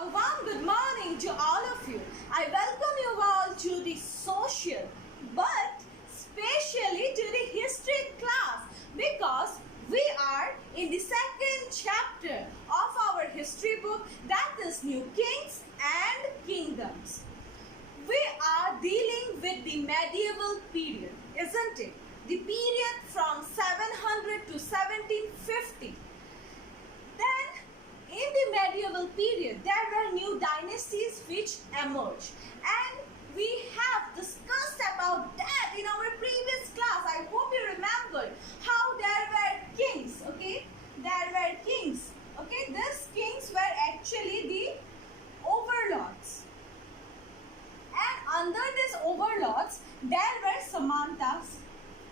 A warm good morning to all of you. I welcome you all to the social, but especially to the history class because we are in the second chapter of our history book, that is New Kings and Kingdoms. We are dealing with the medieval period, isn't it? The period from 700 to 1750. Then in the medieval period, there were new dynasties which emerged, and we have discussed about that in our previous class. I hope you remembered how there were kings, okay? There were kings, okay? These kings were actually the overlords. And under these overlords, there were Samantas.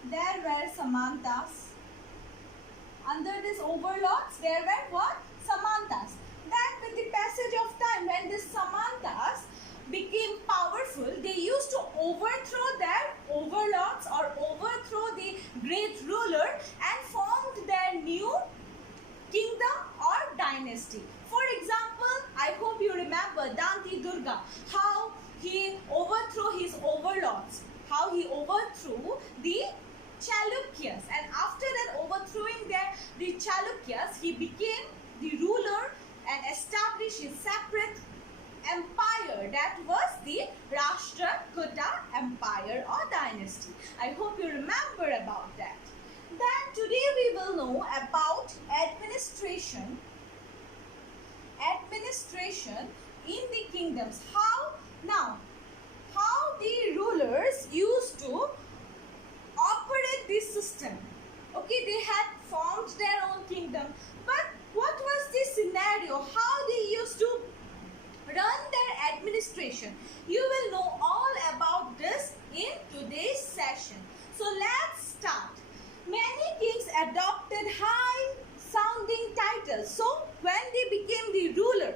There were Samantas. Under these overlords, there were what? Samantas. Then with the passage of time, when these Samantas became powerful, they used to overthrow their overlords or overthrow the great ruler and formed their new kingdom or dynasty. For example, I hope you remember Danti Durga, how he overthrew his overlords, how he overthrew the Chalukyas, and after that overthrowing the Chalukyas, he became the ruler and established his separate empire, that was the Rashtrakuta Empire or dynasty. I hope you remember about that. Then today we will know about administration in the kingdoms. How the rulers used to operate this system. Okay, they had formed their own kingdom, but what was the scenario? How they used to run their administration? You will know all about this in today's session. So let's start. Many kings adopted high sounding titles. So when they became the ruler,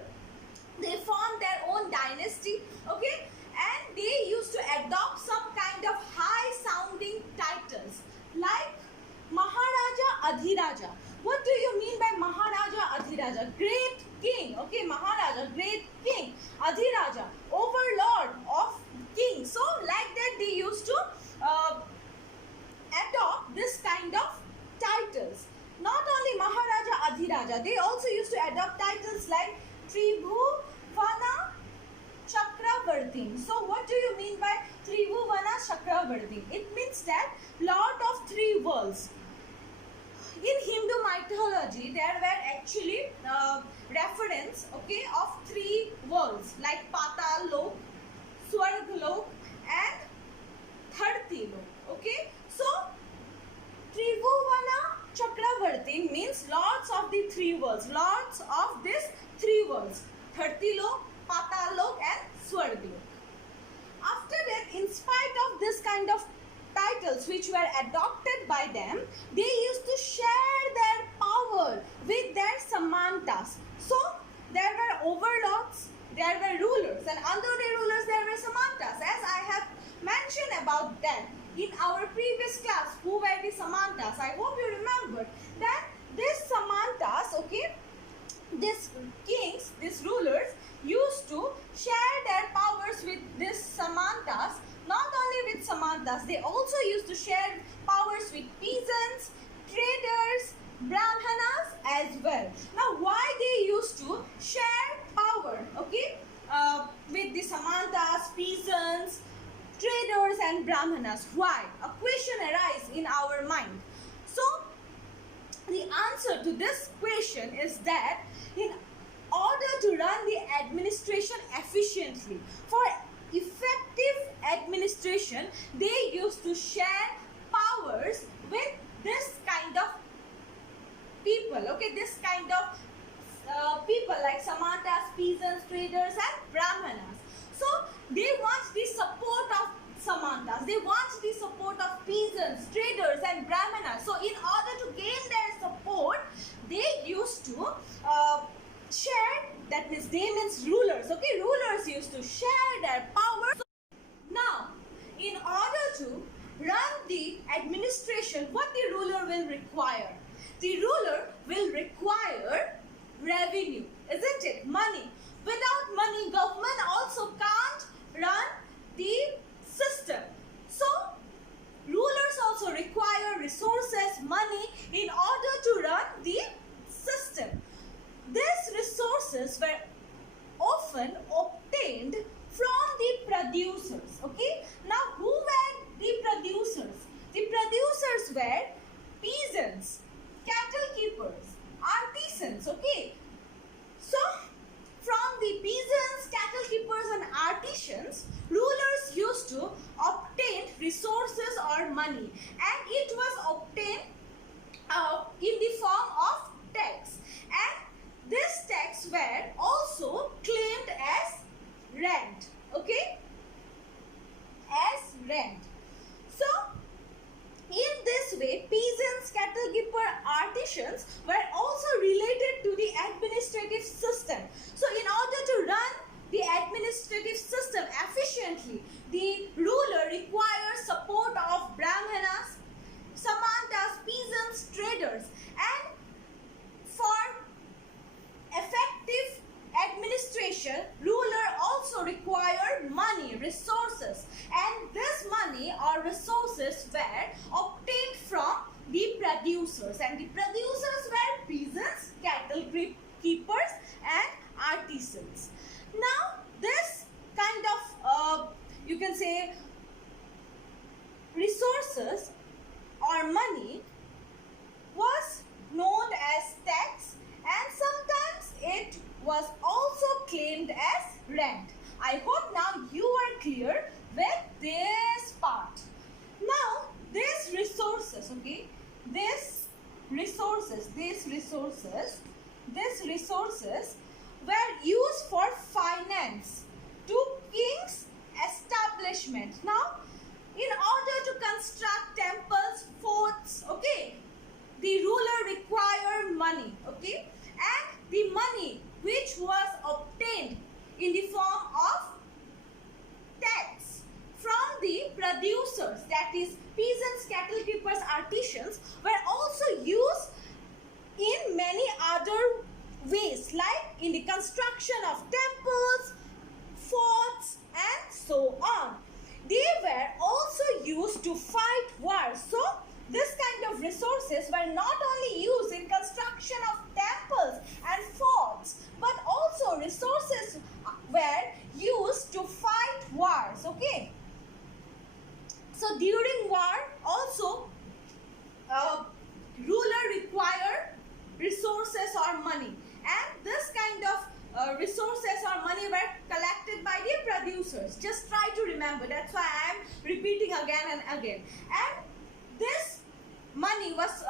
they formed their own dynasty, okay, and they used to adopt some kind of high sounding titles like Maharaja Adhiraja. What do you mean by Maharaja Adhiraja? Great king, okay, Maharaja, great king. Adhiraja, overlord of king. So like that they used to adopt this kind of titles. Not only Maharaja Adhiraja, they also used to adopt titles like Tribhuvana Chakravartin. So what do you mean by Tribhuvana Chakravartin? It means that Lord of Three Worlds. In Hindu mythology, there were actually reference, okay, of three worlds like Patal Lok, Swarg Lok and Dharti Lok. Okay, so Tribhuvana Chakravartin means lords of the three worlds, lords of these three worlds, Dharti Lok, Patal Lok and Swarg Lok. After that, in spite of this kind of titles which were adopted by them, they used to share their power with their Samantas. So there were overlords, there were rulers, and under the rulers there were Samantas. As I have mentioned about that in our previous class, who were the Samantas? I hope you remember that these Samantas, okay, these kings, these rulers used to share their powers with these Samantas. Not only with Samantas, they also used to share powers with peasants, traders, Brahmanas as well. Now, why they used to share power, okay, with the Samantas, peasants, traders and Brahmanas? Why? A question arises in our mind. So, the answer to this question is that in order to run the administration efficiently, for effective administration, they used to share powers with this kind of people, okay, this kind of people like Samantas, peasants, traders and Brahmanas. So they want the support of Samantas, they want the support of peasants, traders and Brahmanas. So in order to gain their support, they used to share, that means they means rulers, okay, rulers used to share their power. So now, in order to run the administration, what the ruler will require? The ruler will require revenue, isn't it? Money. Without money, government also can't run the system. So rulers also require resources, money in order to run the system. These resources were often obtained from the producers. Okay, now who were the producers? The producers were peasants, cattle keepers, artisans. Okay, so from the peasants, cattle keepers and artisans, rulers used to obtain resources or money, and it was obtained in the form of tax, and these tax were also claimed as rent. Okay, as rent. So in this way, peasants, cattle keeper, artisans were also related to the administrative system. So in order to run the administrative system efficiently, the ruler requires support of brahmanas, samantas, peasants, traders, and for effective administration, ruler also require money, resources, and this money or resources were obtained from the producers, and the producers were peasants, cattle keepers and artisans. Now this kind of you can say resources or money was known as tax, and sometimes it was also claimed as rent. I hope now you are clear with this part. Now these resources, okay, these resources were used for finance to king's establishment. Now in order to construct temples, forts, okay, the ruler required money, okay, and the money which was obtained in the form of tax from the producers, that is peasants, cattle keepers, artisans, were also used in many other ways, like in the construction of temples, forts and so on. They were also used to fight wars. So this kind of resources were not only used in construction of temples and forts, but also resources were used to fight wars. Okay, so during war also ruler required resources or money, and this kind of resources or money were collected by the producers. Just try to remember, that's why I am repeating again and again. And this money was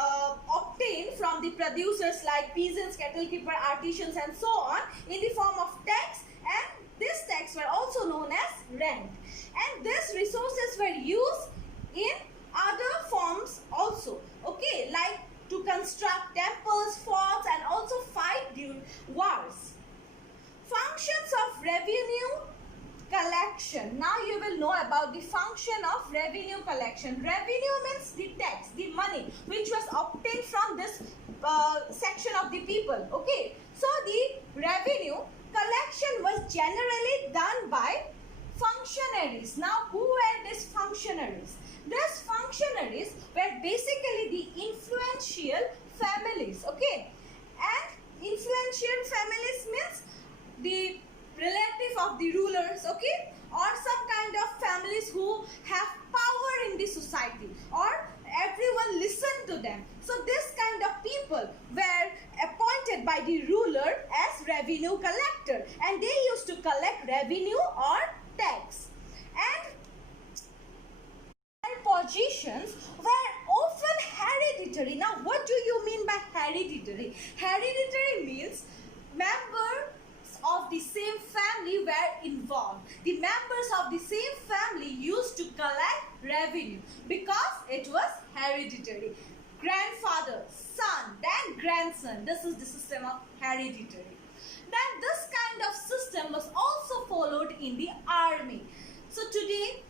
obtained from the producers like peasants, cattle keeper, artisans and so on in the form of tax, and this tax were also known as rent. And these resources were used in other forms also, okay, like to construct temples, forts and also fight during wars. Functions of revenue collection. Now you will know about the function of revenue collection. Revenue means the tax, the money which was obtained from this section of the people. Okay, so the revenue collection was generally done by functionaries. Now who were these functionaries? These functionaries were basically the influential families. Okay, and influential families means the relative of the rulers, okay, or some kind of families who have power in the society, or everyone listened to them. So this kind of people were appointed by the ruler as revenue collector, and they used to collect revenue or tax. And their positions were often hereditary. Now what do you mean by hereditary? Hereditary means members of the same family were involved. The members of the same family used to collect revenue because it was hereditary. Grandfather, son, then grandson. This is the system of hereditary. Then this kind of system was also followed in the army. So today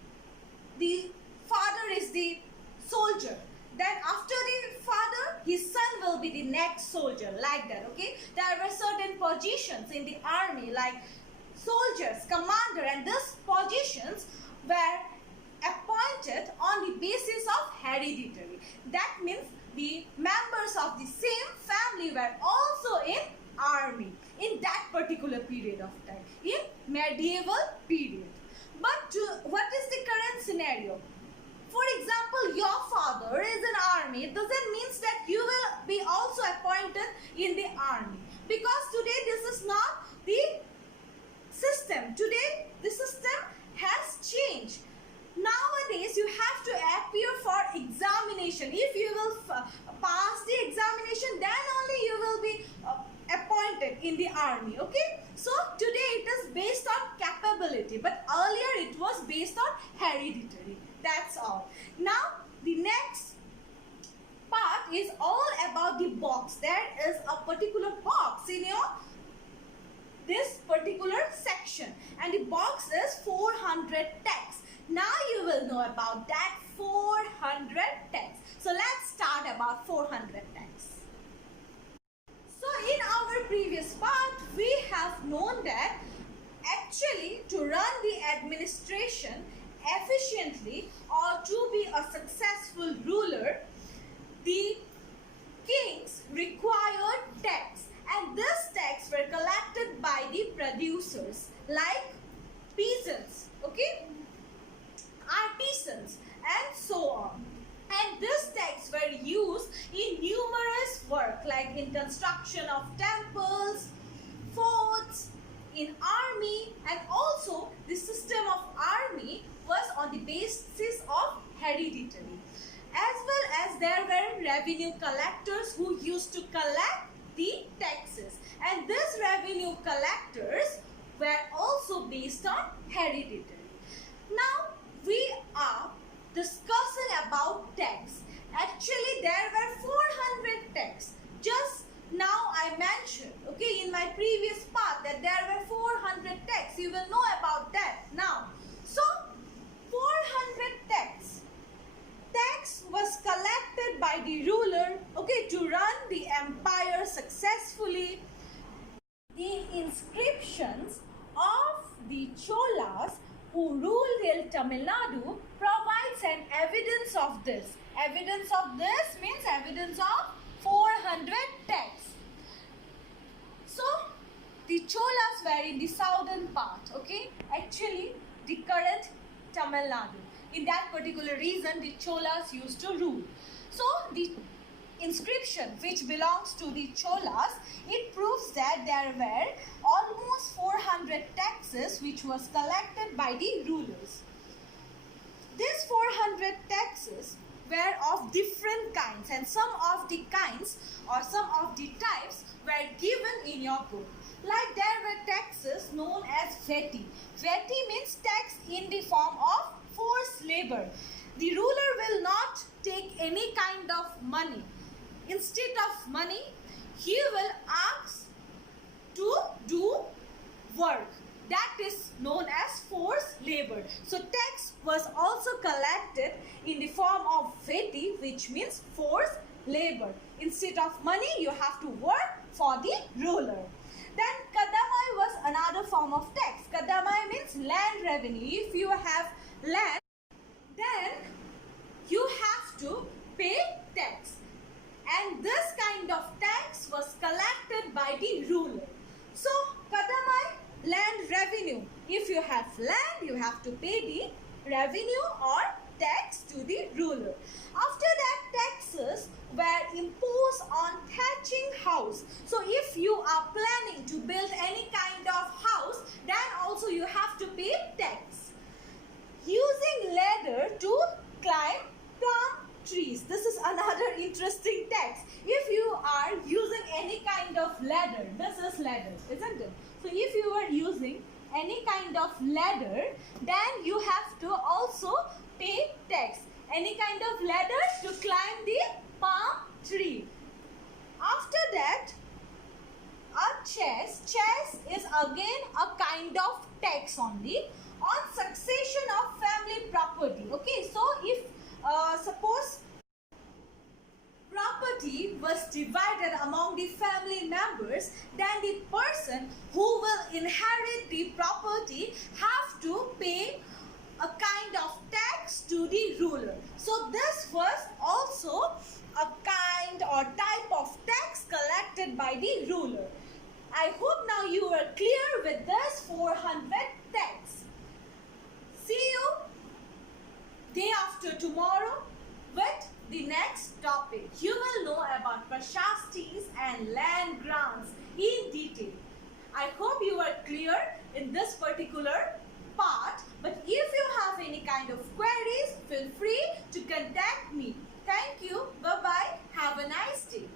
the father is the soldier. Then after the father, his son will will be the next soldier, like that. Okay, there were certain positions in the army like soldiers, commander, and these positions were appointed on the basis of hereditary. That means the members of the same family were also in army in that particular period of time, in medieval period. But what is the current scenario? For example, your father is in army. It doesn't mean that you will be also appointed in the army, because today this is not the system. Today the system has changed. Nowadays you have to appear for examination. If you will pass the examination, then only you will be appointed in the army. Okay, so today it is based on capability, but earlier it was based on hereditary. That's all. Now the next part is all about the box. There is a particular box in your this particular section, and the box is 400 texts. Now you will know about that 400 texts. So let's start about 400 texts. So in our previous part, we have known that actually to run the administration efficiently or to be a successful ruler, the kings required tax, and these tax were collected by the producers like peasants, okay, artisans, and so on. And these tax were used in numerous work like in construction of temples, forts, in army, and also the system of army was on the basis of hereditary. As well as there were revenue collectors who used to collect the taxes, and these revenue collectors were also based on hereditary. Now we are discussing about tax. Actually there were 400 tax. Just now I mentioned, okay, in my previous part that there were 400 tax. You will know about that now. So 400 tax. Tax was collected by the ruler, okay, to run the empire successfully. The inscriptions of the Cholas who ruled in Tamil Nadu provides an evidence of this. Evidence of this means evidence of 400 texts. So the Cholas were in the southern part, okay, actually the current Tamil Nadu. In that particular region, the Cholas used to rule. So the inscription which belongs to the Cholas, it proves that there were almost 400 taxes which was collected by the rulers. These 400 taxes were of different kinds, and some of the kinds or some of the types were given in your book. Like there were taxes known as veti. Veti means tax in the form of forced labor. The ruler will not take any kind of money. Instead of money, he will ask to do work. That is known as forced labor. So tax was also collected in the form of veti, which means forced labor. Instead of money, you have to work for the ruler. Then kadamai was another form of tax. Kadamai means land revenue. If you have land, then you have to pay tax. And this kind of tax was collected by the ruler. So kadamai, land revenue. If you have land, you have to pay the revenue or tax to the ruler. After that, taxes were imposed on thatching house. So if you are planning to build any kind of house, then also you have to pay tax. Using ladder to climb plum trees. This is another interesting tax. If you are using any kind of ladder, this is ladder, isn't it? So if you are using any kind of ladder, then you have to also pay tax. Any kind of ladder to climb the palm tree. After that, a chess. Chess is again a kind of tax only on succession of family property. Okay, so if suppose property was divided among the family members, then the person who will inherit the property have to pay a kind of tax to the ruler. So this was also a kind or type of tax collected by the ruler. I hope now you are clear with this 400 tax. See you day after tomorrow with the next topic. You will know about prashastis and land grants in detail. I hope you are clear in this particular part, but if you have any kind of queries, feel free to contact me. Thank you. Bye-bye. Have a nice day.